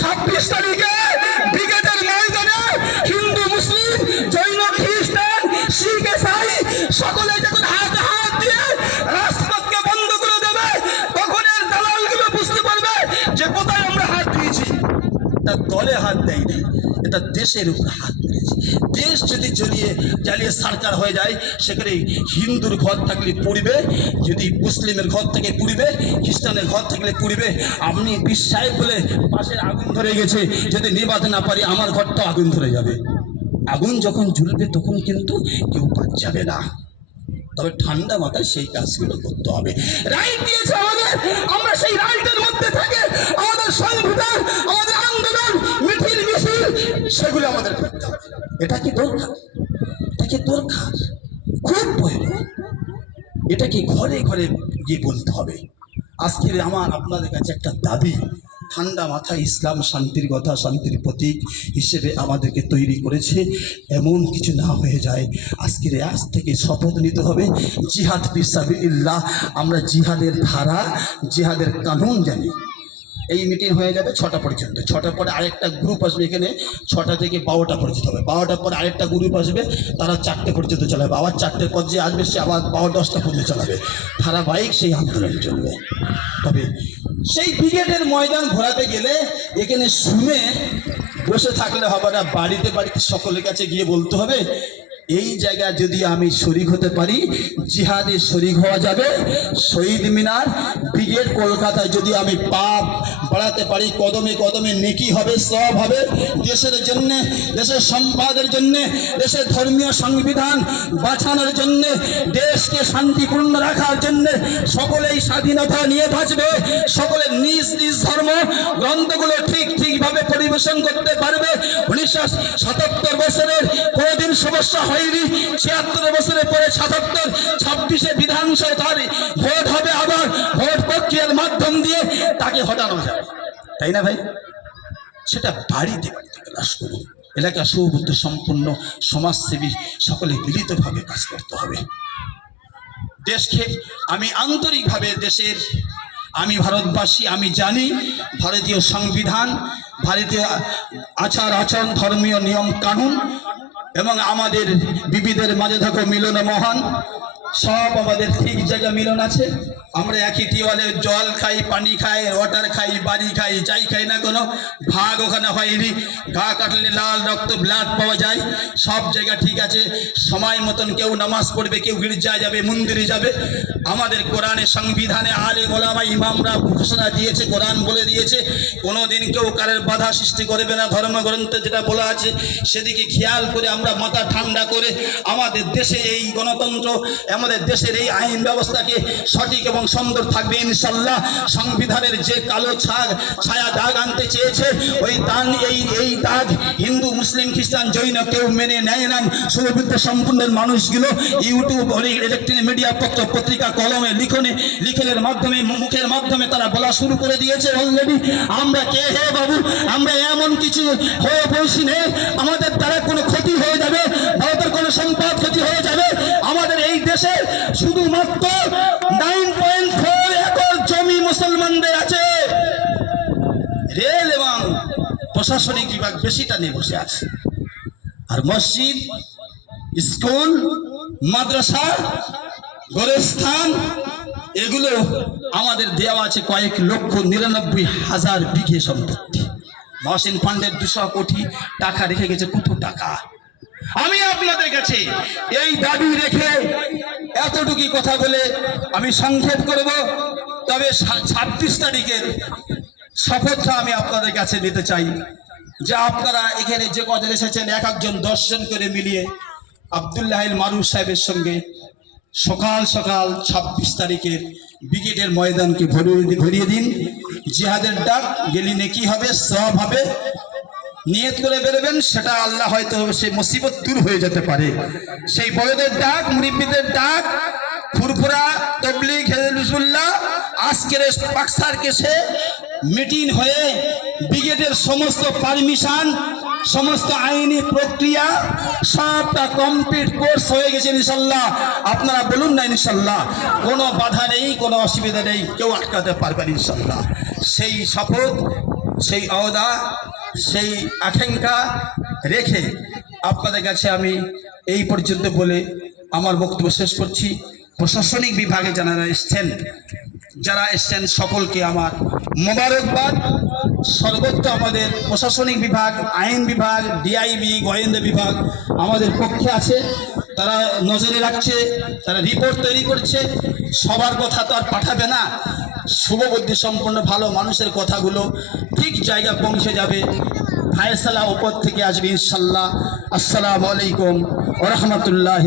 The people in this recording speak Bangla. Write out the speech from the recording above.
ছাব্বিশ তারিখে ব্রিগেডের ময়দানে হিন্দু, মুসলিম, জৈন, খ্রিস্টান, শিখ এসাই সকলে যখন হাত হাত দিয়ে রাজপথকে বন্ধ করে দেবে তখন এর দালালগুলো বুঝতে পারবে যে কোথায় আমরা হাত দিয়েছি। তার দলে হাত দেয়নি, এটা দেশের উপর হাত দিয়েছে। দেশ যদি জ্বলিয়ে জ্বালিয়ে সরকার হয়ে যায়, সেখানে হিন্দুর ঘর থাকলে পুড়বে, যদি মুসলিমের ঘর থেকে পুড়বে, খ্রিস্টানের ঘর থাকলে পুড়বে। আপনি বিশ্বাস বলে পাশে আগুন ধরে গেছে, যদি নিবাতে না পারি, আমার ঘরটা আগুন ধরে যাবে। আগুন যখন জ্বলবে, তখন কিন্তু কেউ যাবে না। তবে ঠান্ডা মাথায় সেই কাজগুলো করতে হবে। রাইট দিয়েছে আমাদের। আমরা সেই রাইটের মধ্যে থেকে আমাদের সংবিধান, আমাদের আন্দোলন মিছিল মিছিল সেগুলো আমাদের এটা কি দরকার? এটা কি দরকার? খুব প্রয়োজন এটা কি ঘরে ঘরে গিয়ে বলতে হবে? আজকের আমার আপনাদের কাছে একটা দাবি, ঠান্ডা মাথায় ইসলাম শান্তির কথা, শান্তির প্রতীক হিসেবে আমাদেরকে তৈরি করেছে। এমন কিছু না হয়ে যায়। আজকের আজ থেকে শপথ নিতে হবে, জিহাদ বিসাবিল্লাহ আমরা জিহাদের ধারা, জিহাদের কানুন জানি। এই মিটিং হয়ে যাবে ছটা পর্যন্ত। ছটার পরে আরেকটা গ্রুপ আসবে এখানে, ছটা থেকে বারোটা পর্যন্ত হবে। বারোটার পরে আরেকটা গ্রুপ আসবে, তারা চারটে পর্যন্ত চালাবে। আবার চারটের পর যে আসবে, সে আবার বারো, দশটা পর্যন্ত চালাবে। ধারাবাহিক সেই আন্দোলন চলবে। তবে সেই ক্রিকেটের ময়দান ঘোরাতে গেলে এখানে শুনে বসে থাকলে হবে না, বাড়িতে বাড়িতে সকলের কাছে গিয়ে বলতে হবে এই জায়গায় যদি আমি শরিক হতে পারি, জিহাদে শরিক হওয়া যাবে। শহীদ মিনার, ব্রিগেড কলকাতায় যদি আমি পাপ বাড়াতে পারি, কদমে কদমে নেকি হবে, সব হবে। দেশের জন্য, দেশের সম্পাদের জন্য, দেশের ধর্মীয় সংবিধান বাঁচানোর জন্য, দেশকে শান্তিপূর্ণ রাখার জন্য সকলেই স্বাধীনতা নিয়ে বাঁচবে সকলে নিজ নিজ ধর্ম, গ্রন্থগুলো ঠিক ঠিকভাবে পরিবেশন করতে পারবে। উনিশশো সাতাত্তর বছরের কোনোদিন সমস্যা হয়নি। ছিয়াত্তর বছরের পরে সাতাত্তর, ছাব্বিশে বিধানসভার ভোট হবে আবার। ভোট প্রক্রিয়ার মাধ্যম দিয়ে তাকে হটানো যাবে। তাই না ভাই? সেটা বাড়িতে বাড়িতে করুন এলাকা সুবুদ্ধ সম্পূর্ণ সমাজসেবী সকলে মিলিতভাবে কাজ করতে হবে। দেশকে আমি আন্তরিকভাবে দেশের, আমি ভারতবাসী, আমি জানি ভারতীয় সংবিধান, ভারতীয় আচার আচরণ ধর্মীয় নিয়ম কানুন এবং আমাদের বিবিদের মাঝে থাকো মিলন মহান। সব আমাদের ঠিক জায়গা মিলন আছে। আমরা একই টিওয়ালে জল খাই, পানি খাই ওয়াটার খাই, বাড়ি খাই, যাই খাই না কোনো, ভাগ ওখানে হয়নি। গা কাটলে লাল রক্ত ব্লাড পাওয়া যায়। সব জায়গা ঠিক আছে। সময় মতন কেউ নামাজ পড়বে, কেউ গির্জায় যাবে, মন্দিরে যাবে। আমাদের কোরআনে সংবিধানে আলে গোলামা ইমামরা ঘোষণা দিয়েছে, কোরআন বলে দিয়েছে। কোনো দিন কেউ কারের বাধা সৃষ্টি করবে না। ধর্মগ্রন্থে যেটা বলা আছে, সেদিকে খেয়াল করে আমরা মাথা ঠান্ডা করে আমাদের দেশে এই গণতন্ত্র আমাদের দেশের এই আইন ব্যবস্থাকে সঠিক এবং সুন্দর থাকবে ইনশাল্লাহ। সংবিধানের যে কালো ছাগ ছায়া দাগ আনতে চেয়েছে, ওই দান এই এই দাগ হিন্দু, মুসলিম, খ্রিস্টান, জৈন কেউ মেনে নেয় না সুবিধ সম্পূর্ণের মানুষগুলো ইউটিউব ইলেকট্রনিক মিডিয়া পত্র পত্রিকা, কলমে, লিখনে লিখনের মাধ্যমে মুখের মাধ্যমে তারা বলা শুরু করে দিয়েছে অলরেডি আমরা কে হে বাবু? আমরা এমন কিছু হয়ে বসি নেই আমাদের দ্বারা কোনো ক্ষতি হয়ে যাবে, ভারতের কোনো সম্পদ ক্ষতি হয়ে যাবে। দেশে শুধুমাত্র নাইন পয়েন্ট ফোর একর জমি মুসলমানদের আছে। রেল এবং প্রশাসনিক বিভাগ বেশিটা নিয়ে বসে আছে। আর মসজিদ, স্কুল, মাদ্রাসা, গোরস্থান, এগুলো আমাদের দেওয়া আছে কয়েক লক্ষ নিরানব্বই হাজার বিঘে সম্পত্তি। মহসিন ফান্ডের দুশো কোটি টাকা রেখে গেছে কত টাকা? আমি আপনাদের কাছে এই দাবি রেখে এতটুকু কথা বলে আমি সংক্ষেপ করব। তবে ছাব্বিশ তারিখের শপথটা আমি আপনাদের কাছে নিতে চাই। যে আপনারা এখানে যে কজন এসেছেন, এক একজন দশজন করে মিলিয়ে আবদুল্লাহ মারুফ সাহেবের সঙ্গে সকাল সকাল ছাব্বিশ তারিখের ব্রিগেডের ময়দানকে ভরিয়ে ভরিয়ে দিন। জিহাদের ডাক গেলি নেকি হবে, সব হবে। নিয়ত করে বেরোবেন, সেটা আল্লাহ হয়তো সেই মুসিবত দূর হয়ে যেতে পারে। সেই বয়দের ডাক, মুরিব্বিদের ডাক, ফুরফুরা, তবলিগ হেজুল্লাহ আজকের পাকসার কেসে মিটিং হয়ে ব্রিগেডের সমস্ত পারমিশন, সমস্ত আইনি প্রক্রিয়া, সবটা কমপ্লিট কোর্স হয়ে গেছে ইনশাল্লাহ। আপনারা বলুন না ইনশাল্লাহ, কোনো বাধা নেই, কোনো অসুবিধা নেই, কেউ আটকাতে পারবেন ইনশাল্লাহ। সেই শপথ, সেই অদা সেই আকাঙ্ক্ষা রেখে আপনাদের কাছে আমি এই পর্যন্ত বলে আমার বক্তব্য শেষ করছি। প্রশাসনিক বিভাগে যারা এসছেন যারা এসছেন সকলকে আমার মোবারকবাদ। সর্বত্র আমাদের প্রশাসনিক বিভাগ, আইন বিভাগ, ডিআইবি, গোয়েন্দা বিভাগ আমাদের পক্ষে আছে। তারা নজরে রাখছে, তারা রিপোর্ট তৈরি করছে। সবার কথা তো আর পাঠাবে না। শুভবুদ্ধি সম্পন্ন ভালো মানুষের কথাগুলো ঠিক জায়গা পৌঁছে যাবে। ফায়সালা উপর থেকে আসবে ইনশাল্লাহ। আসসালামু আলাইকুম ওরহমতুল্লাহ